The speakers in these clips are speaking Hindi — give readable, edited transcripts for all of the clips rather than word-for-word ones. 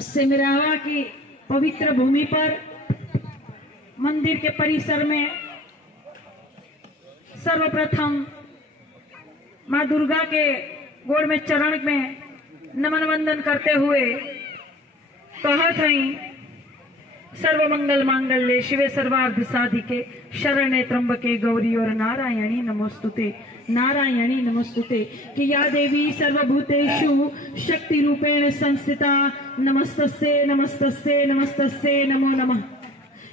सिमरावा की पवित्र भूमि पर मंदिर के परिसर में सर्वप्रथम माँ दुर्गा के गोड़ में चरण में नमन वंदन करते हुए कहत हई सर्वमंगल मांगल्ये शिवे सर्वार्थ साधिके शरण्ये त्र्यंबके गौरी और नारायणी नमोस्तुते नारायणी नमोस्तुते कि या देवी सर्वभूतेषु शक्ति रूपेण संस्थिता नमस्तस्ये नमस्तस्ये नमस्तस्ये नमो नमः।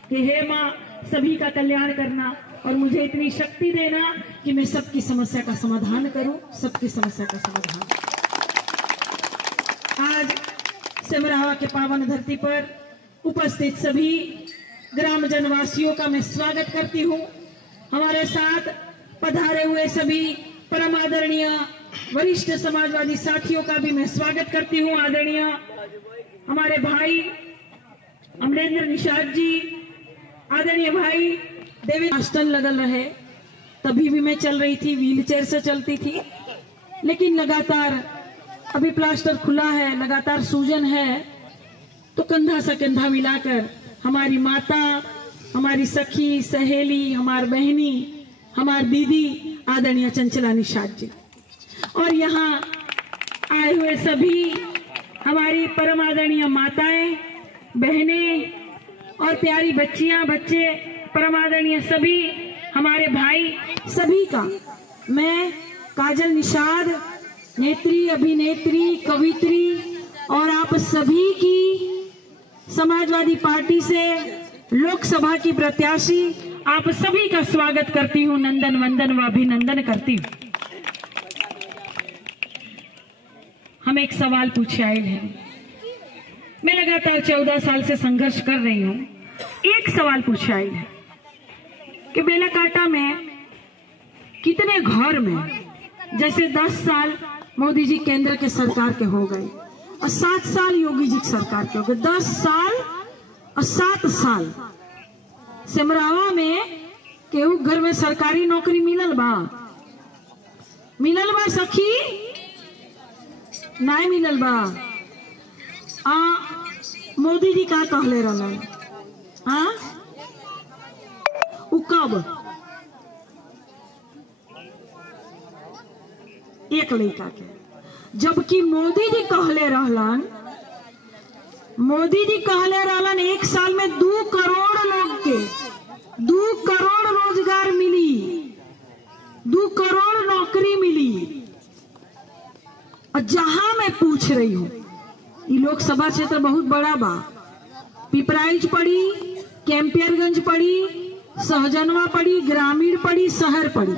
कि हे माँ सभी का कल्याण करना और मुझे इतनी शक्ति देना कि मैं सबकी समस्या का समाधान करूं, सबकी समस्या का समाधान। आज सिमरावा के पावन धरती पर उपस्थित सभी ग्राम जनवासियों का मैं स्वागत करती हूं। हमारे साथ पधारे हुए सभी परम आदरणीय वरिष्ठ समाजवादी साथियों का भी मैं स्वागत करती हूं। आदरणीय हमारे भाई अमरेंद्र निषाद जी, आदरणीय भाई देवेंद्र हॉस्टल लगल रहे, तभी भी मैं चल रही थी, व्हीलचेयर से चलती थी, लेकिन लगातार अभी प्लास्टर खुला है, लगातार सूजन है, तो कंधा से कंधा मिलाकर हमारी माता, हमारी सखी सहेली, हमारी बहनी, हमारी दीदी आदरणीय चंचला निषाद जी और यहाँ आए हुए सभी हमारी परम आदरणीय माताएं, बहनें और प्यारी बच्चियां, बच्चे, परम आदरणीय सभी हमारे भाई, सभी का मैं काजल निषाद, नेत्री, अभिनेत्री, कवित्री और आप सभी की समाजवादी पार्टी से लोकसभा की प्रत्याशी आप सभी का स्वागत करती हूं, नंदन वंदन व अभिनंदन करती हूं। हम एक सवाल पूछे आए हैं। मैं लगातार 14 साल से संघर्ष कर रही हूं। एक सवाल पूछे आए हैं कि बेलाकाटा में कितने घर में, जैसे 10 साल मोदी जी केंद्र के सरकार के हो गए और 7 साल योगी जी सरकार के हो गए, 10 साल और 7 साल सिमरावा में केहू घर में सरकारी नौकरी मिलल बा? मिलल बा सखी? नहीं मिलल बा। मोदी जी का कहले रहलन? उ कब? एक लड़का के, जबकि मोदी जी कहले रहलन, मोदी जी कहले रहलन 1 साल में 2 करोड़ लोग के 2 करोड़ रोजगार मिली, 2 करोड़ नौकरी मिली। और जहां मैं पूछ रही हूं, ये लोकसभा क्षेत्र बहुत बड़ा बा, पिपराइच पड़ी, कैंपियरगंज पड़ी, सहजनवा पड़ी, ग्रामीण पड़ी, शहर पड़ी,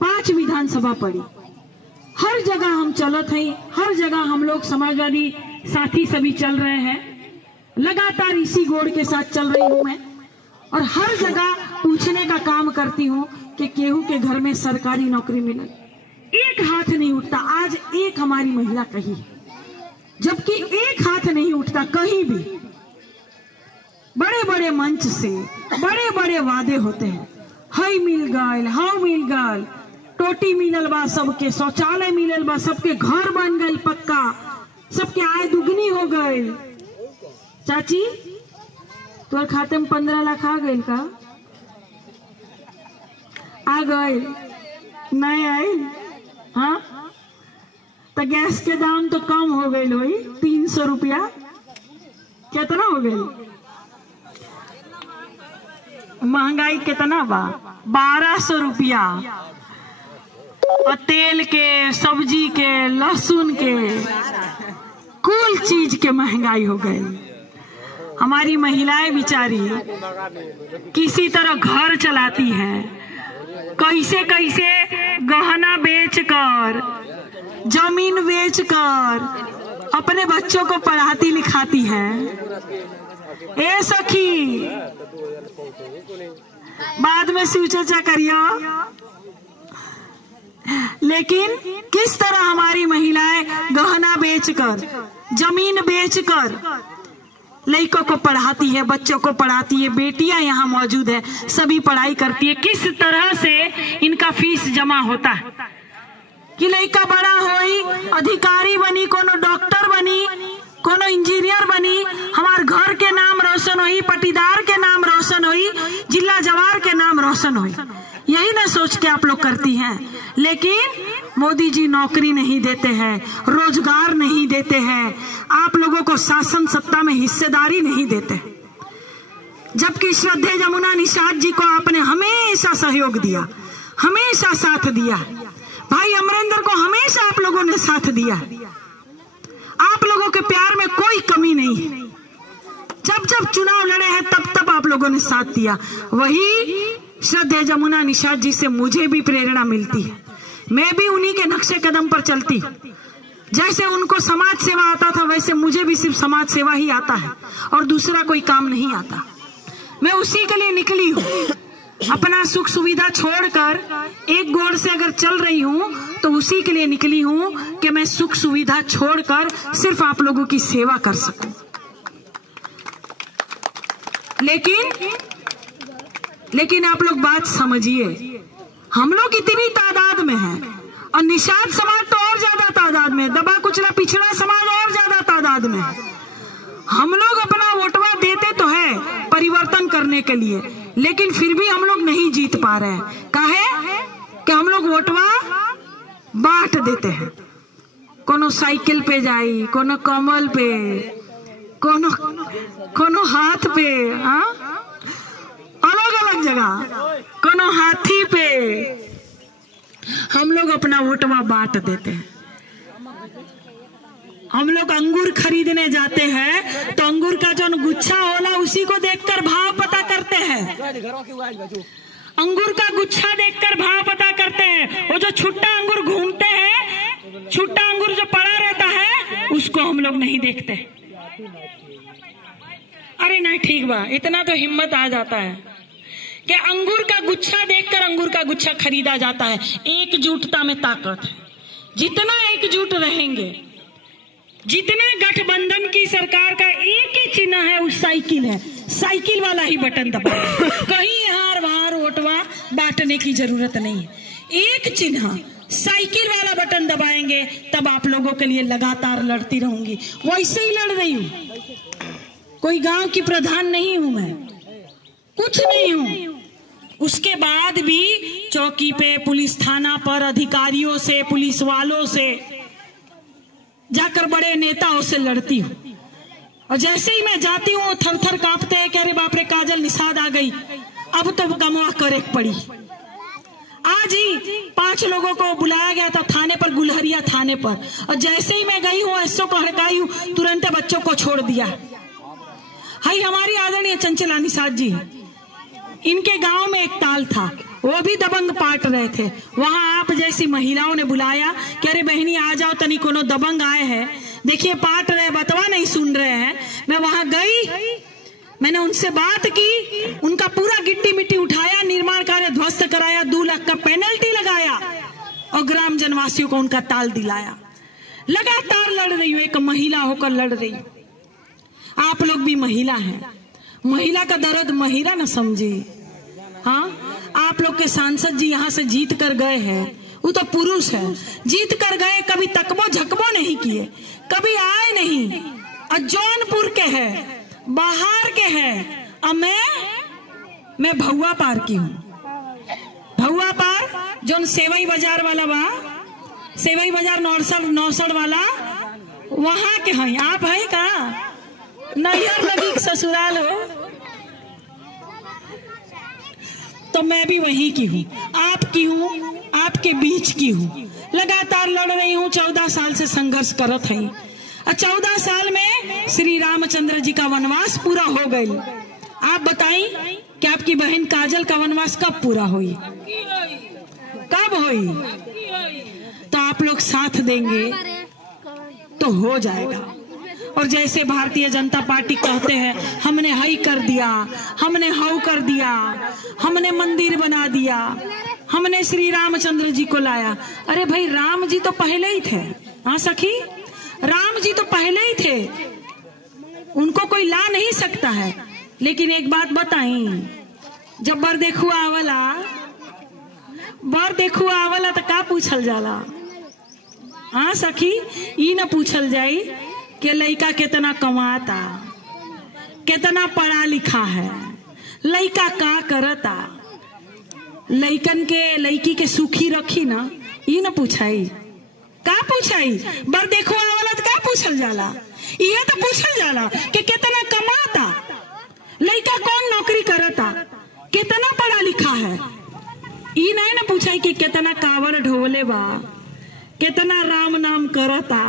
5 विधानसभा पड़ी। हर जगह हम चलत हैं, हर जगह हम लोग समाजवादी साथी सभी चल रहे हैं, लगातार इसी गोड़ के साथ चल रही हूं मैं और हर जगह पूछने का काम करती हूं कि केहू के घर में सरकारी नौकरी मिले। एक हाथ नहीं उठता। आज एक हमारी महिला कही, जबकि एक हाथ नहीं उठता कहीं भी। बड़े बड़े मंच से बड़े बड़े वादे होते हैं, हई मिल गल, हाउ मिल गल, टोटी मिलल बा, सबके शौचालय मिलल बा, सबके घर बन गई पक्का, सबके आय दुगनी हो गई। चाची तोर खाते में 15 लाख आ गई का? आ गई? नहीं आई? हाँ, तो गैस के दाम तो कम हो गई लोई, 300 रुपया। कितना हो गई? महंगाई कितना बा? 1200 रुपया। और तेल के, सब्जी के, लहसुन के, कुल चीज के महंगाई हो गई। हमारी महिलाएं बेचारी किसी तरह घर चलाती हैं, कैसे कैसे गहना बेचकर, जमीन बेचकर अपने बच्चों को पढ़ाती लिखाती हैं। ए सखी, बाद में शिव चर्चा करियो। लेकिन किस तरह हमारी महिलाएं गहना बेचकर, जमीन बेचकर लड़कों को पढ़ाती है, बच्चों को पढ़ाती है। बेटियां यहाँ मौजूद है, सभी पढ़ाई करती है। किस तरह से इनका फीस जमा होता है कि लड़का बड़ा होई, अधिकारी बनी, कोनो डॉक्टर बनी, कोनो इंजीनियर बनी, हमार घर के नाम रोशन हुई, पटीदार के नाम रोशन हुई, जिला जवार के नाम रोशन हुई, यही ना सोच के आप लोग करती हैं। लेकिन मोदी जी नौकरी नहीं देते हैं, रोजगार नहीं देते हैं, आप लोगों को शासन सत्ता में हिस्सेदारी नहीं देते। जबकि श्रद्धेय जमुना निषाद जी को आपने हमेशा सहयोग दिया, हमेशा साथ दिया। भाई अमरेंद्र को हमेशा आप लोगों ने साथ दिया। आप लोगों के प्यार में कोई कमी नहीं है। जब जब चुनाव लड़े हैं तब तब आप लोगों ने साथ दिया। वही श्रद्धेय जमुना निषाद जी से मुझे भी प्रेरणा मिलती है, मैं भी उन्हीं के नक्शे कदम पर चलती। जैसे उनको समाज सेवा आता था वैसे मुझे भी सिर्फ समाज सेवा ही आता है और दूसरा कोई काम नहीं आता। मैं उसी के लिए निकली हूँ। अपना सुख सुविधा छोड़कर एक गोड़ से अगर चल रही हूँ तो उसी के लिए निकली हूँ कि मैं सुख सुविधा छोड़कर सिर्फ आप लोगों की सेवा कर सकूं। लेकिन आप लोग बात समझिए, हम लोग इतनी तादाद में हैं और निषाद समाज तो और ज्यादा तादाद में, दबा कुचला पिछड़ा समाज और ज्यादा तादाद में है। हम लोग अपना वोटवा देते तो है परिवर्तन करने के लिए, लेकिन फिर भी हम लोग नहीं जीत पा रहे हैं। काहे कि हम लोग वोटवा बांट देते हैं। कोनो साइकिल पे जाई, कोनो कमल पे, कोनो हाथ पे, अलग अलग जगह, कोनो हाथी पे हम लोग अपना वोटवा बांट देते हैं। हम लोग अंगूर खरीदने जाते हैं तो अंगूर का जो गुच्छा होला उसी को देखकर भाव पता करते हैं। अंगूर का गुच्छा देखकर भाव पता करते हैं। वो जो छुट्टा अंगूर घूमते हैं, छुट्टा अंगूर जो पड़ा रहता है उसको हम लोग नहीं देखते। अरे नहीं ठीक बा, इतना तो हिम्मत आ जाता है कि अंगूर का गुच्छा देखकर अंगूर का गुच्छा खरीदा जाता है। एकजुटता में ताकत है। जितना एकजुट रहेंगे, जितने गठबंधन की सरकार का एक ही चिन्ह है, उस साइकिल है, साइकिल वाला ही बटन दबाओ। कहीं हार बाहर वोटवा बांटने की जरूरत नहीं है। एक चिन्ह साइकिल वाला बटन दबाएंगे तब आप लोगों के लिए लगातार लड़ती रहूंगी। वैसे ही लड़ रही हूँ, कोई गांव की प्रधान नहीं हूं मैं, कुछ नहीं हूं। उसके बाद भी चौकी पे, पुलिस थाना पर अधिकारियों से, पुलिस वालों से जाकर बड़े नेताओं से लड़ती हूँ। और जैसे ही मैं जाती हूँ थर थर कांपते हैं कि अरे बाप रे काजल निषाद आ गई, अब तो गमवा करे पड़ी। आज ही 5 लोगों को बुलाया गया था थाने पर, गुलहरिया थाने पर, और जैसे ही मैं गई हूँ एसओ को हड़काई हूँ, तुरंत बच्चों को छोड़ दिया। हाई हमारी आदरणीय चंचला निषाद जी, इनके गांव में एक ताल था, वो भी दबंग पाट रहे थे। वहां आप जैसी महिलाओं ने बुलाया कि अरे बहनी आ जाओ, तनी कोनो दबंग आए हैं, देखिए पाट रहे, बतवा नहीं सुन रहे हैं। मैं वहां गई, मैंने उनसे बात की, उनका पूरा गिट्टी मिट्टी उठाया, निर्माण कार्य ध्वस्त कराया, 2 लाख का पेनल्टी लगाया और ग्राम जनवासियों को उनका ताल दिलाया। लगातार लड़ रही हूँ, एक महिला होकर लड़ रही हूँ। आप लोग भी महिला हैं, महिला का दर्द महिला न समझे। हाँ, आप लोग के सांसद जी यहाँ से जीत कर गए हैं, वो तो पुरुष है, जीत कर गए, कभी तकबो झकबो नहीं किए, कभी आए नहीं। और जौनपुर के है, बाहर के है, और मैं भौआ पार की हूँ। भौआ पार जो सेवई बाजार वाला बा, सेवई बाजार नौसड़ वाला, वहां के हैं। आप है का नैहर लगी ससुराल हो, तो मैं भी वहीं की हूँ, आपकी हूँ, आपके बीच की हूँ। लगातार लड़ रही हूँ, 14 साल से संघर्ष करत है। और 14 साल में श्री रामचंद्र जी का वनवास पूरा हो गई। आप बताइए कि आपकी बहन काजल का वनवास कब पूरा हुई, कब हुई? तो आप लोग साथ देंगे तो हो जाएगा। और जैसे भारतीय जनता पार्टी कहते हैं हमने हई कर दिया, हमने हाउ कर दिया, हमने मंदिर बना दिया, हमने श्री रामचंद्र जी को लाया। अरे भाई राम जी तो पहले ही थे। हाँ सखी, राम जी तो पहले ही थे, उनको कोई ला नहीं सकता है। लेकिन एक बात बताई, जब बर देखुआ आवला तो का पूछल जाला? हाँ सखी, ई न पूछल जाई कि लड़का कितना कमाता, कितना पढ़ा लिखा है, लड़का का करता, लड़कन के लड़की के सुखी रखी ना, ये ना पूछाई का पूछाई। बर देखो वाला तो का पूछल जाला, ये तो पूछल जाला कि कितना कमाता, लड़का कौन नौकरी करता, कितना पढ़ा लिखा है। ये नहीं ना पूछाई कि कितना कावड़ ढोले बा, कितना राम नाम करता,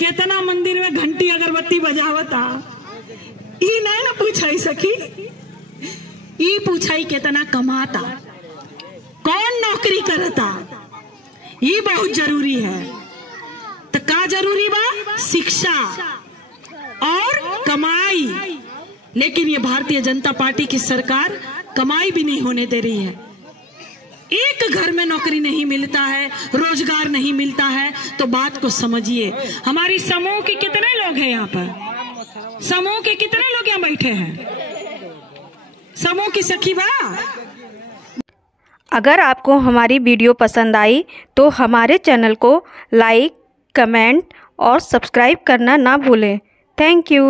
कितना मंदिर में घंटी अगरबत्ती बजावता। ये नहीं ना पूछाई सखी, ये पूछाई कितना कमाता, कौन नौकरी करता। ये बहुत जरूरी है। तो का जरूरी बा? शिक्षा और कमाई। लेकिन ये भारतीय जनता पार्टी की सरकार कमाई भी नहीं होने दे रही है। एक घर में नौकरी नहीं मिलता है, रोजगार नहीं मिलता है, तो बात को समझिए। हमारी समूह के कितने लोग हैं यहाँ पर? समूह के कितने लोग यहाँ बैठे हैं? समूह की सखी बा। अगर आपको हमारी वीडियो पसंद आई तो हमारे चैनल को लाइक, कमेंट और सब्सक्राइब करना ना भूलें। Thank you.